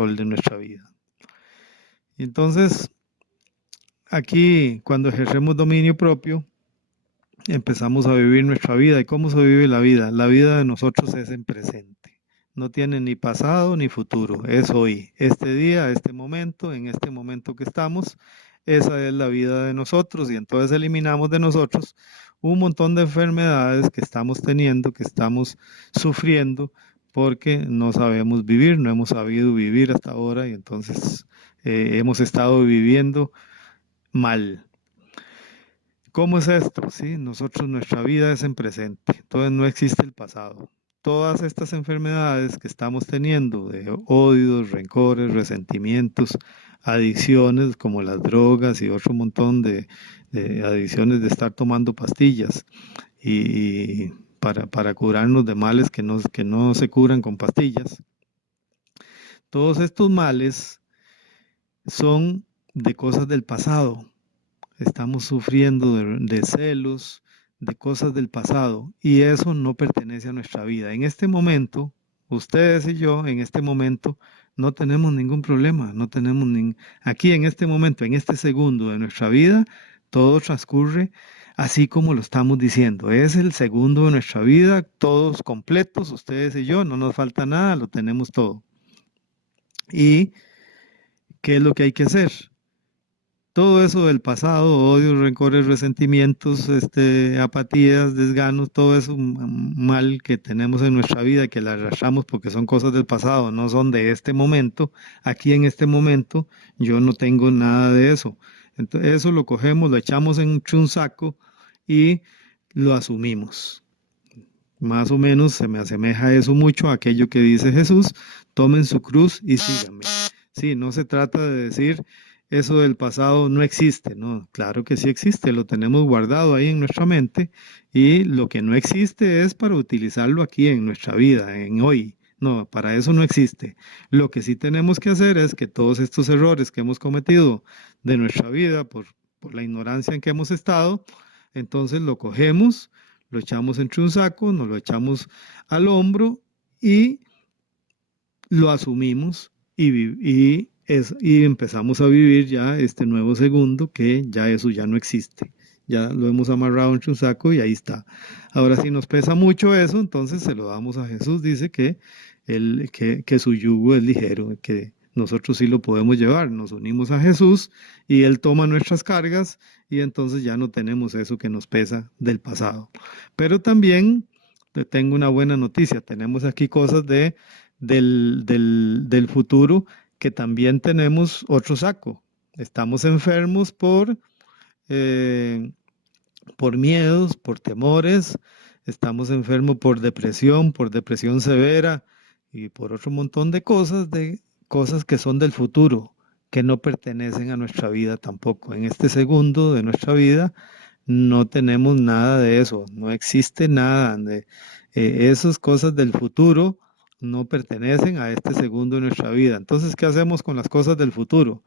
control de nuestra vida. Entonces, aquí, cuando ejercemos dominio propio, empezamos a vivir nuestra vida. ¿Y cómo se vive la vida? La vida de nosotros es en presente. No tiene ni pasado ni futuro. Es hoy, este día, este momento, en este momento que estamos. Esa es la vida de nosotros y entonces eliminamos de nosotros un montón de enfermedades que estamos teniendo, que estamos sufriendo porque no sabemos vivir, no hemos sabido vivir hasta ahora y entonces hemos estado viviendo mal. ¿Cómo es esto? Sí, nosotros, nuestra vida es en presente, entonces no existe el pasado. Todas estas enfermedades que estamos teniendo de odios, rencores, resentimientos, adicciones como las drogas y otro montón de adicciones de estar tomando pastillas y para curarnos de males que no se curan con pastillas. Todos estos males son de cosas del pasado. Estamos sufriendo de celos, de cosas del pasado, y eso no pertenece a nuestra vida. En este momento, ustedes y yo, en este momento, no tenemos ningún problema, no tenemos aquí en este momento, en este segundo de nuestra vida, todo transcurre así como lo estamos diciendo. Es el segundo de nuestra vida, todos completos, ustedes y yo, no nos falta nada, lo tenemos todo. ¿Y qué es lo que hay que hacer? Todo eso del pasado, odios, rencores, resentimientos, apatías, desganos, todo eso mal que tenemos en nuestra vida, que la arrastramos porque son cosas del pasado, no son de este momento. Aquí en este momento yo no tengo nada de eso. Entonces eso lo cogemos, lo echamos en un saco y lo asumimos. Más o menos se me asemeja eso mucho a aquello que dice Jesús: tomen su cruz y síganme. Sí, no se trata de decir eso del pasado no existe, no, claro que sí existe, lo tenemos guardado ahí en nuestra mente y lo que no existe es para utilizarlo aquí en nuestra vida, en hoy. No, para eso no existe. Lo que sí tenemos que hacer es que todos estos errores que hemos cometido de nuestra vida por la ignorancia en que hemos estado, entonces lo cogemos, lo echamos entre un saco, nos lo echamos al hombro y lo asumimos y empezamos a vivir ya este nuevo segundo, que ya eso ya no existe. Ya lo hemos amarrado en un saco y ahí está. Ahora, si nos pesa mucho eso, entonces se lo damos a Jesús. Dice que su yugo es ligero, que nosotros sí lo podemos llevar. Nos unimos a Jesús y Él toma nuestras cargas y entonces ya no tenemos eso que nos pesa del pasado. Pero también te tengo una buena noticia. Tenemos aquí cosas del futuro, que también tenemos otro saco. Estamos enfermos por miedos, por temores, estamos enfermos por depresión severa y por otro montón de cosas que son del futuro, que no pertenecen a nuestra vida tampoco. En este segundo de nuestra vida no tenemos nada de eso, no existe nada de esas cosas del futuro, no pertenecen a este segundo de nuestra vida. Entonces, ¿qué hacemos con las cosas del futuro?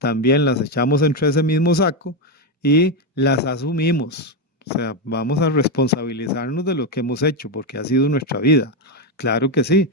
También las echamos entre ese mismo saco y las asumimos. O sea, vamos a responsabilizarnos de lo que hemos hecho, porque ha sido nuestra vida. Claro que sí,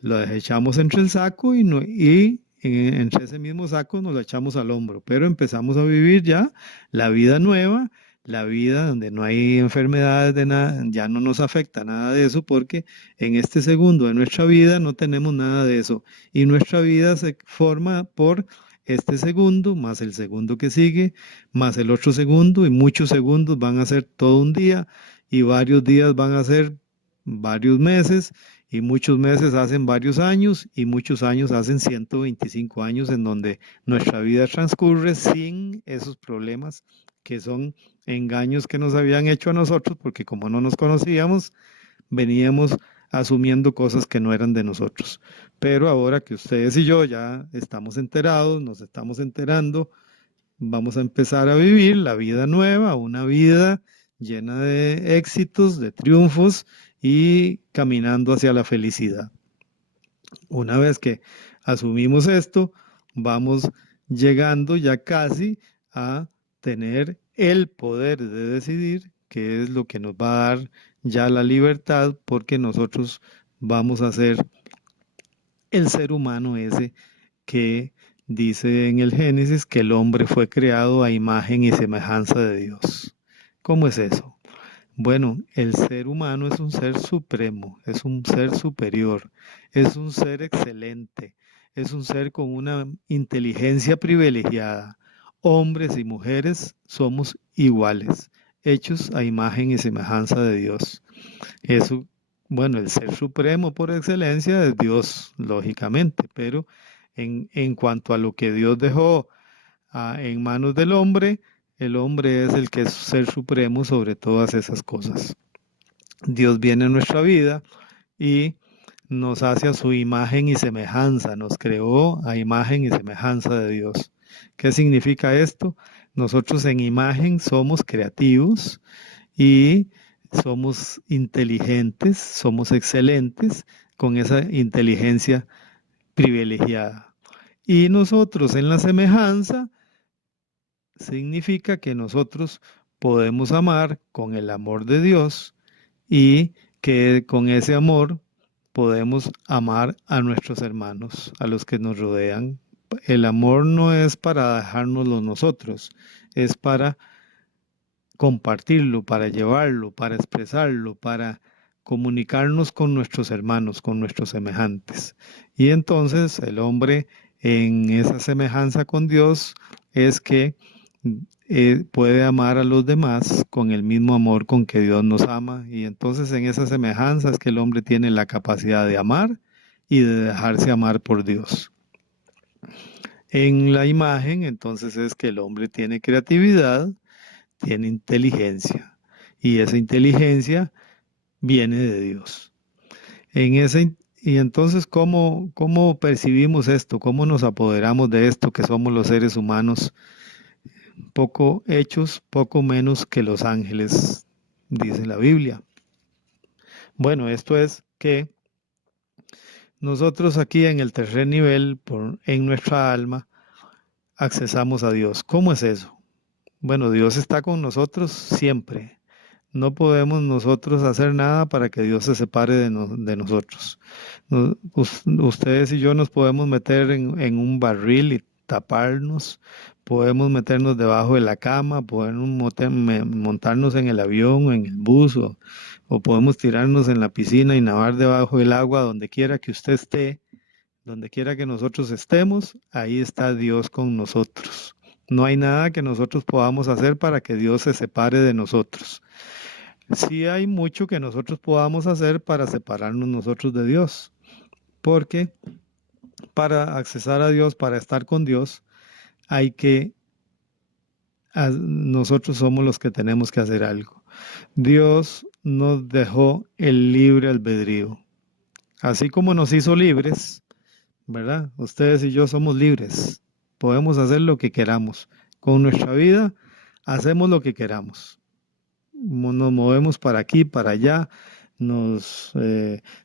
lo echamos entre el saco entre ese mismo saco nos lo echamos al hombro, pero empezamos a vivir ya la vida nueva, la vida donde no hay enfermedades de nada, ya no nos afecta nada de eso, porque en este segundo de nuestra vida no tenemos nada de eso y nuestra vida se forma por este segundo, más el segundo que sigue, más el otro segundo, y muchos segundos van a ser todo un día y varios días van a ser varios meses y muchos meses hacen varios años y muchos años hacen 125 años, en donde nuestra vida transcurre sin esos problemas que son engaños que nos habían hecho a nosotros, porque como no nos conocíamos, veníamos asumiendo cosas que no eran de nosotros. Pero ahora que ustedes y yo ya estamos enterados, nos estamos enterando, vamos a empezar a vivir la vida nueva, una vida llena de éxitos, de triunfos y caminando hacia la felicidad. Una vez que asumimos esto, vamos llegando ya casi a tener el poder de decidir, que es lo que nos va a dar ya la libertad, porque nosotros vamos a ser el ser humano ese que dice en el Génesis que el hombre fue creado a imagen y semejanza de Dios. ¿Cómo es eso? Bueno, el ser humano es un ser supremo, es un ser superior, es un ser excelente, es un ser con una inteligencia privilegiada. Hombres y mujeres somos iguales, hechos a imagen y semejanza de Dios. Eso, bueno, el ser supremo por excelencia es Dios, lógicamente, pero en cuanto a lo que Dios dejó en manos del hombre, el hombre es el que es ser supremo sobre todas esas cosas. Dios viene a nuestra vida y nos hace a su imagen y semejanza, nos creó a imagen y semejanza de Dios. ¿Qué significa esto? Nosotros en imagen somos creativos y somos inteligentes, somos excelentes con esa inteligencia privilegiada. Y nosotros en la semejanza significa que nosotros podemos amar con el amor de Dios y que con ese amor podemos amar a nuestros hermanos, a los que nos rodean. El amor no es para dejárnoslo nosotros, es para compartirlo, para llevarlo, para expresarlo, para comunicarnos con nuestros hermanos, con nuestros semejantes. Y entonces el hombre en esa semejanza con Dios es que puede amar a los demás con el mismo amor con que Dios nos ama. Y entonces en esa semejanza es que el hombre tiene la capacidad de amar y de dejarse amar por Dios. En la imagen, entonces es que el hombre tiene creatividad, tiene inteligencia y esa inteligencia viene de Dios. Y entonces, ¿cómo percibimos esto? ¿Cómo nos apoderamos de esto que somos los seres humanos poco hechos, poco menos que los ángeles, dice la Biblia? Bueno, esto es que nosotros aquí en el tercer nivel, en nuestra alma, accesamos a Dios. ¿Cómo es eso? Bueno, Dios está con nosotros siempre. No podemos nosotros hacer nada para que Dios se separe de nosotros. Ustedes y yo nos podemos meter en un barril y taparnos, podemos meternos debajo de la cama, podemos montarnos en el avión, en el bus, o podemos tirarnos en la piscina y nadar debajo del agua, donde quiera que usted esté, donde quiera que nosotros estemos, ahí está Dios con nosotros. No hay nada que nosotros podamos hacer para que Dios se separe de nosotros. Sí hay mucho que nosotros podamos hacer para separarnos nosotros de Dios, porque para accesar a Dios, para estar con Dios, nosotros somos los que tenemos que hacer algo. Dios nos dejó el libre albedrío. Así como nos hizo libres, ¿verdad? Ustedes y yo somos libres. Podemos hacer lo que queramos. Con nuestra vida hacemos lo que queramos. Nos movemos para aquí, para allá.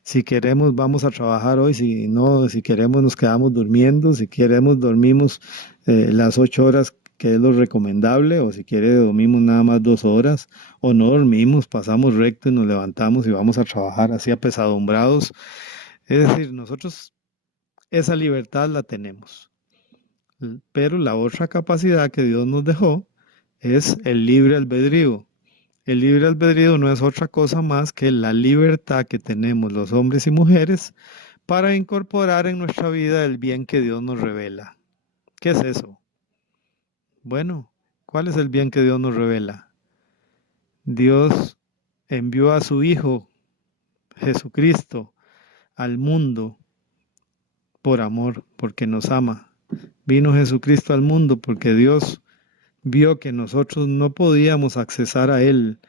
Si queremos, vamos a trabajar hoy. Si no, si queremos, nos quedamos durmiendo. Si queremos, dormimos las 8 horas, que es lo recomendable. O si quiere, dormimos nada más 2 horas. O no dormimos, pasamos recto y nos levantamos y vamos a trabajar así apesadumbrados. Es decir, nosotros esa libertad la tenemos. Pero la otra capacidad que Dios nos dejó es el libre albedrío. El libre albedrío no es otra cosa más que la libertad que tenemos los hombres y mujeres para incorporar en nuestra vida el bien que Dios nos revela. ¿Qué es eso? Bueno, ¿cuál es el bien que Dios nos revela? Dios envió a su Hijo, Jesucristo, al mundo por amor, porque nos ama. Vino Jesucristo al mundo porque Dios vio que nosotros no podíamos accesar a Él,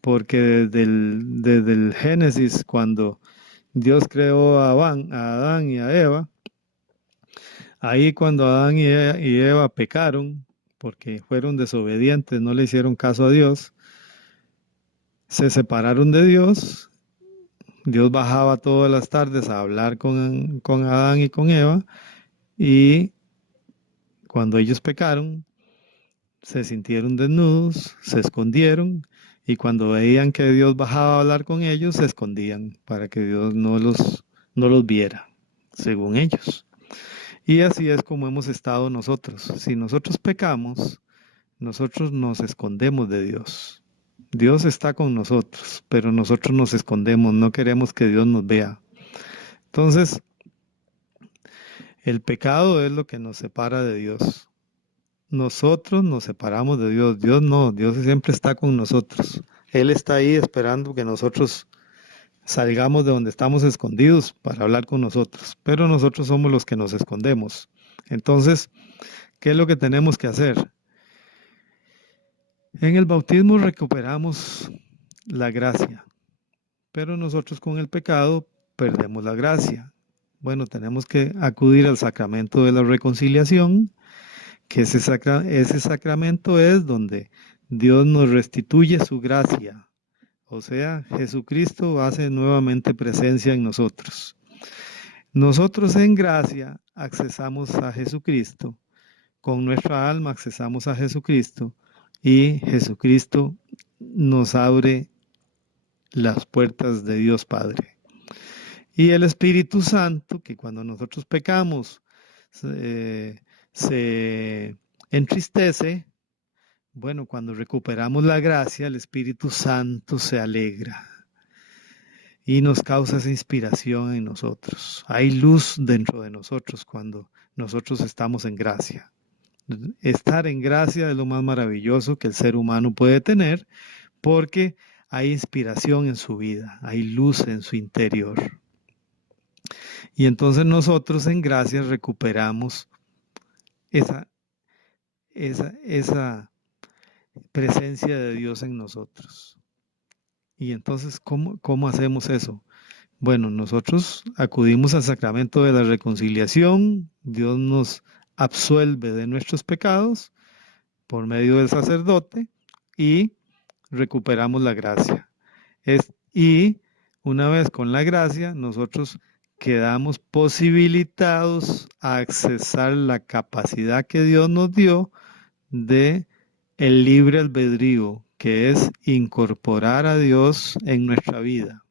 porque desde el Génesis, cuando Dios creó a Adán y a Eva, ahí cuando Adán y Eva pecaron, porque fueron desobedientes, no le hicieron caso a Dios, se separaron de Dios. Dios bajaba todas las tardes a hablar con Adán y con Eva, y cuando ellos pecaron, se sintieron desnudos, se escondieron, y cuando veían que Dios bajaba a hablar con ellos, se escondían para que Dios no los viera, según ellos. Y así es como hemos estado nosotros. Si nosotros pecamos, nosotros nos escondemos de Dios. Dios está con nosotros, pero nosotros nos escondemos, no queremos que Dios nos vea. Entonces, el pecado es lo que nos separa de Dios. Nosotros nos separamos de Dios. Dios no, Dios siempre está con nosotros. Él está ahí esperando que nosotros salgamos de donde estamos escondidos para hablar con nosotros, pero nosotros somos los que nos escondemos. Entonces, ¿qué es lo que tenemos que hacer? En el bautismo recuperamos la gracia, pero nosotros con el pecado perdemos la gracia. Bueno, tenemos que acudir al sacramento de la reconciliación, que ese sacramento es donde Dios nos restituye su gracia. O sea, Jesucristo hace nuevamente presencia en nosotros. Nosotros en gracia accesamos a Jesucristo, con nuestra alma accesamos a Jesucristo y Jesucristo nos abre las puertas de Dios Padre. Y el Espíritu Santo, que cuando nosotros pecamos se entristece, bueno, cuando recuperamos la gracia, el Espíritu Santo se alegra y nos causa esa inspiración en nosotros. Hay luz dentro de nosotros cuando nosotros estamos en gracia. Estar en gracia es lo más maravilloso que el ser humano puede tener porque hay inspiración en su vida, hay luz en su interior. Y entonces nosotros en gracia recuperamos esa presencia de Dios en nosotros. Y entonces, ¿cómo hacemos eso? Bueno, nosotros acudimos al sacramento de la reconciliación, Dios nos absuelve de nuestros pecados por medio del sacerdote y recuperamos la gracia. Y una vez con la gracia, nosotros quedamos posibilitados a accesar la capacidad que Dios nos dio de el libre albedrío, que es incorporar a Dios en nuestra vida,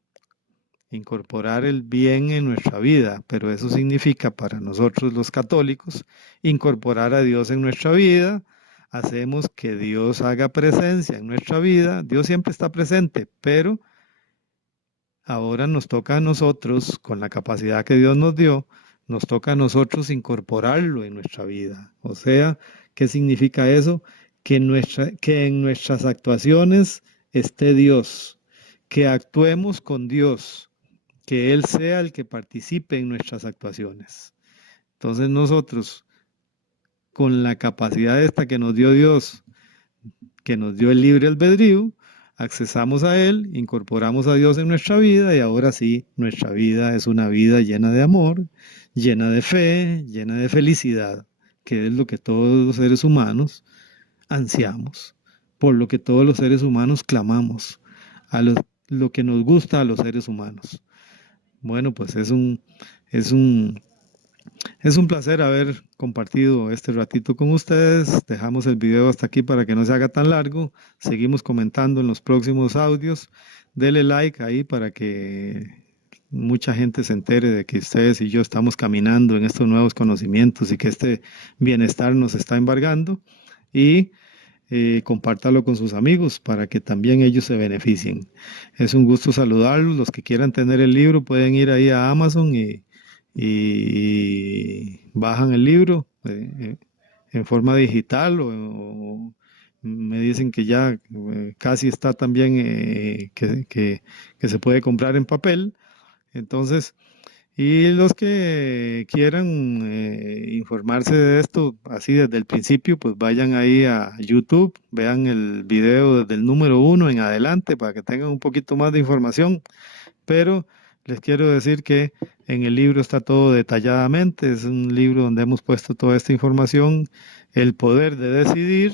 incorporar el bien en nuestra vida, pero eso significa para nosotros los católicos, incorporar a Dios en nuestra vida, hacemos que Dios haga presencia en nuestra vida, Dios siempre está presente, pero ahora nos toca a nosotros, con la capacidad que Dios nos dio, nos toca a nosotros incorporarlo en nuestra vida. O sea, ¿qué significa eso? Que en nuestras actuaciones esté Dios, que actuemos con Dios, que Él sea el que participe en nuestras actuaciones. Entonces nosotros, con la capacidad esta que nos dio Dios, que nos dio el libre albedrío, accesamos a Él, incorporamos a Dios en nuestra vida y ahora sí, nuestra vida es una vida llena de amor, llena de fe, llena de felicidad, que es lo que todos los seres humanos ansiamos, por lo que todos los seres humanos clamamos, lo que nos gusta a los seres humanos. Bueno, pues es un placer haber compartido este ratito con ustedes. Dejamos el video hasta aquí para que no se haga tan largo. Seguimos comentando en los próximos audios. Dele like ahí para que mucha gente se entere de que ustedes y yo estamos caminando en estos nuevos conocimientos y que este bienestar nos está embargando. Y compártalo con sus amigos para que también ellos se beneficien. Es un gusto saludarlos. Los que quieran tener el libro pueden ir ahí a Amazon y bajan el libro en forma digital o me dicen que ya casi está también que se puede comprar en papel. Entonces, y los que quieran informarse de esto así desde el principio, pues vayan ahí a YouTube, vean el video desde el número 1 en adelante para que tengan un poquito más de información. Pero les quiero decir que en el libro está todo detalladamente, es un libro donde hemos puesto toda esta información, el poder de decidir,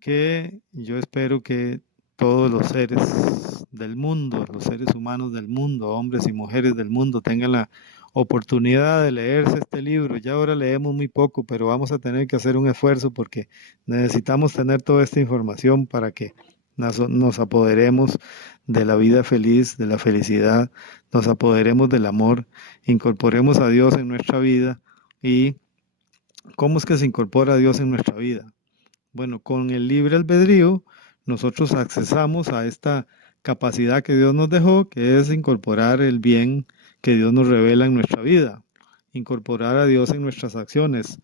que yo espero que todos los seres del mundo, los seres humanos del mundo, hombres y mujeres del mundo, tengan la oportunidad de leerse este libro. Ya ahora leemos muy poco, pero vamos a tener que hacer un esfuerzo porque necesitamos tener toda esta información para que nos apoderemos de la vida feliz, de la felicidad, nos apoderemos del amor, incorporemos a Dios en nuestra vida y ¿Cómo es que se incorpora Dios en nuestra vida? Bueno, con el libre albedrío, nosotros accesamos a esta capacidad que Dios nos dejó, que es incorporar el bien que Dios nos revela en nuestra vida, incorporar a Dios en nuestras acciones.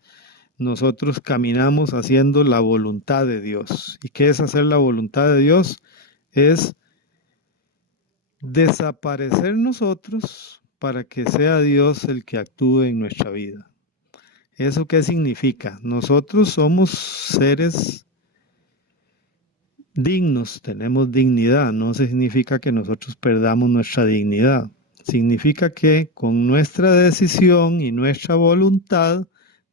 Nosotros caminamos haciendo la voluntad de Dios. ¿Y qué es hacer la voluntad de Dios? Es desaparecer nosotros para que sea Dios el que actúe en nuestra vida. ¿Eso qué significa? Nosotros somos seres dignos, tenemos dignidad. No significa que nosotros perdamos nuestra dignidad. Significa que con nuestra decisión y nuestra voluntad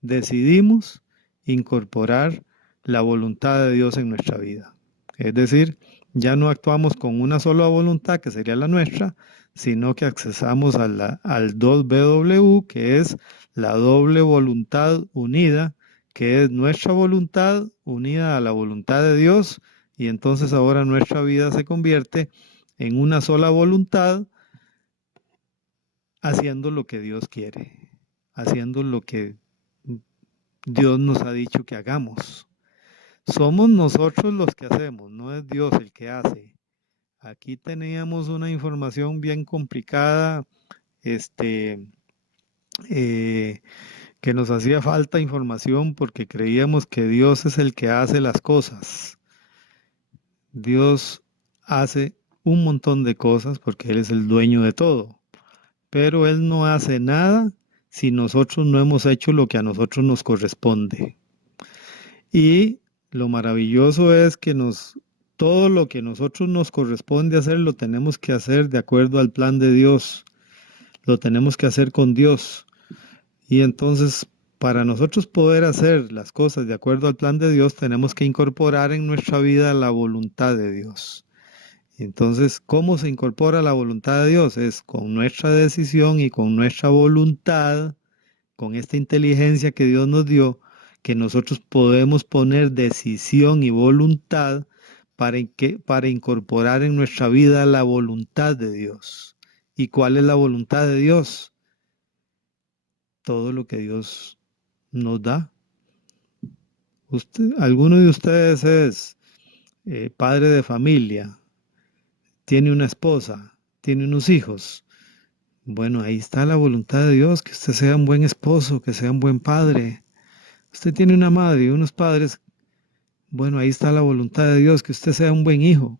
decidimos incorporar la voluntad de Dios en nuestra vida. Es decir, ya no actuamos con una sola voluntad, que sería la nuestra, sino que accesamos al 2BW, que es la doble voluntad unida, que es nuestra voluntad unida a la voluntad de Dios, y entonces ahora nuestra vida se convierte en una sola voluntad, haciendo lo que Dios quiere, haciendo lo que Dios nos ha dicho que hagamos. Somos nosotros los que hacemos, no es Dios el que hace. Aquí teníamos una información bien complicada, eh, que nos hacía falta información porque creíamos que Dios es el que hace las cosas. Dios hace un montón de cosas porque Él es el dueño de todo, pero Él no hace nada si nosotros no hemos hecho lo que a nosotros nos corresponde. Y lo maravilloso es que todo lo que a nosotros nos corresponde hacer lo tenemos que hacer de acuerdo al plan de Dios, lo tenemos que hacer con Dios. Y entonces, para nosotros poder hacer las cosas de acuerdo al plan de Dios, tenemos que incorporar en nuestra vida la voluntad de Dios. Entonces, ¿cómo se incorpora la voluntad de Dios? Es con nuestra decisión y con nuestra voluntad, con esta inteligencia que Dios nos dio, que nosotros podemos poner decisión y voluntad para incorporar en nuestra vida la voluntad de Dios. ¿Y cuál es la voluntad de Dios? Todo lo que Dios nos da. ¿Alguno de ustedes es padre de familia? ¿Tiene una esposa? ¿Tiene unos hijos? Bueno, ahí está la voluntad de Dios, que usted sea un buen esposo, que sea un buen padre. Usted tiene una madre y unos padres. Bueno, ahí está la voluntad de Dios, que usted sea un buen hijo.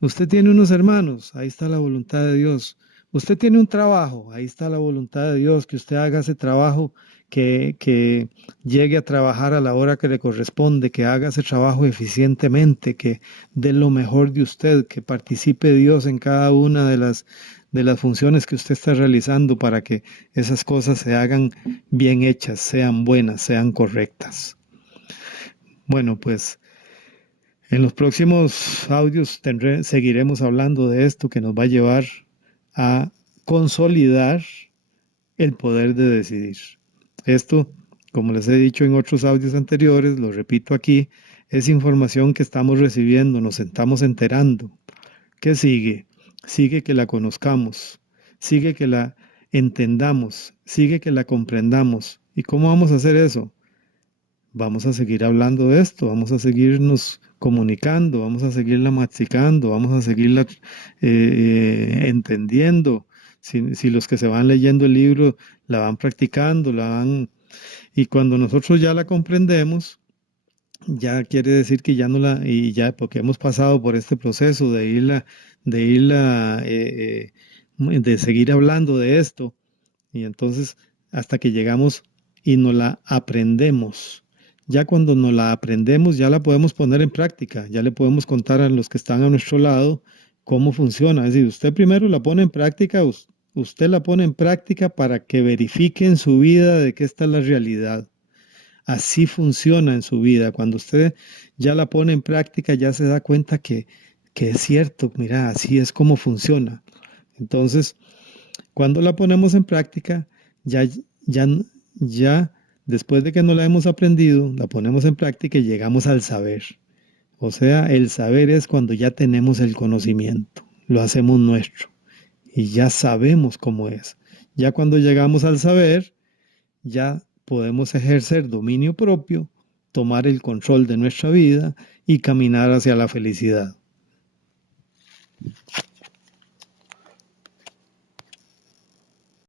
Usted tiene unos hermanos, ahí está la voluntad de Dios. Usted tiene un trabajo, ahí está la voluntad de Dios, que usted haga ese trabajo, que llegue a trabajar a la hora que le corresponde, que haga ese trabajo eficientemente, que dé lo mejor de usted, que participe Dios en cada una de las funciones que usted está realizando para que esas cosas se hagan bien hechas, sean buenas, sean correctas. Bueno, pues en los próximos audios seguiremos hablando de esto que nos va a llevar a consolidar el poder de decidir. Esto, como les he dicho en otros audios anteriores, lo repito aquí, es información que estamos recibiendo, nos estamos enterando. ¿Qué sigue? Sigue que la conozcamos, sigue que la entendamos, sigue que la comprendamos. ¿Y cómo vamos a hacer eso? Vamos a seguir hablando de esto, vamos a seguirnos comunicando, vamos a seguirla masticando, vamos a seguirla entendiendo. Si los que se van leyendo el libro la van practicando, y cuando nosotros ya la comprendemos, ya quiere decir que ya no y ya porque hemos pasado por este proceso de seguir hablando de esto, y entonces hasta que llegamos y nos la aprendemos. Ya cuando nos la aprendemos, ya la podemos poner en práctica, ya le podemos contar a los que están a nuestro lado cómo funciona. Es decir, usted primero la pone en práctica, usted la pone en práctica para que verifique en su vida de que esta es la realidad. Así funciona en su vida. Cuando usted ya la pone en práctica, ya se da cuenta que es cierto, mira, así es como funciona. Entonces, cuando la ponemos en práctica, ya, ya, ya después de que no la hemos aprendido, la ponemos en práctica y llegamos al saber. O sea, el saber es cuando ya tenemos el conocimiento, lo hacemos nuestro y ya sabemos cómo es. Ya cuando llegamos al saber, ya podemos ejercer dominio propio, tomar el control de nuestra vida y caminar hacia la felicidad.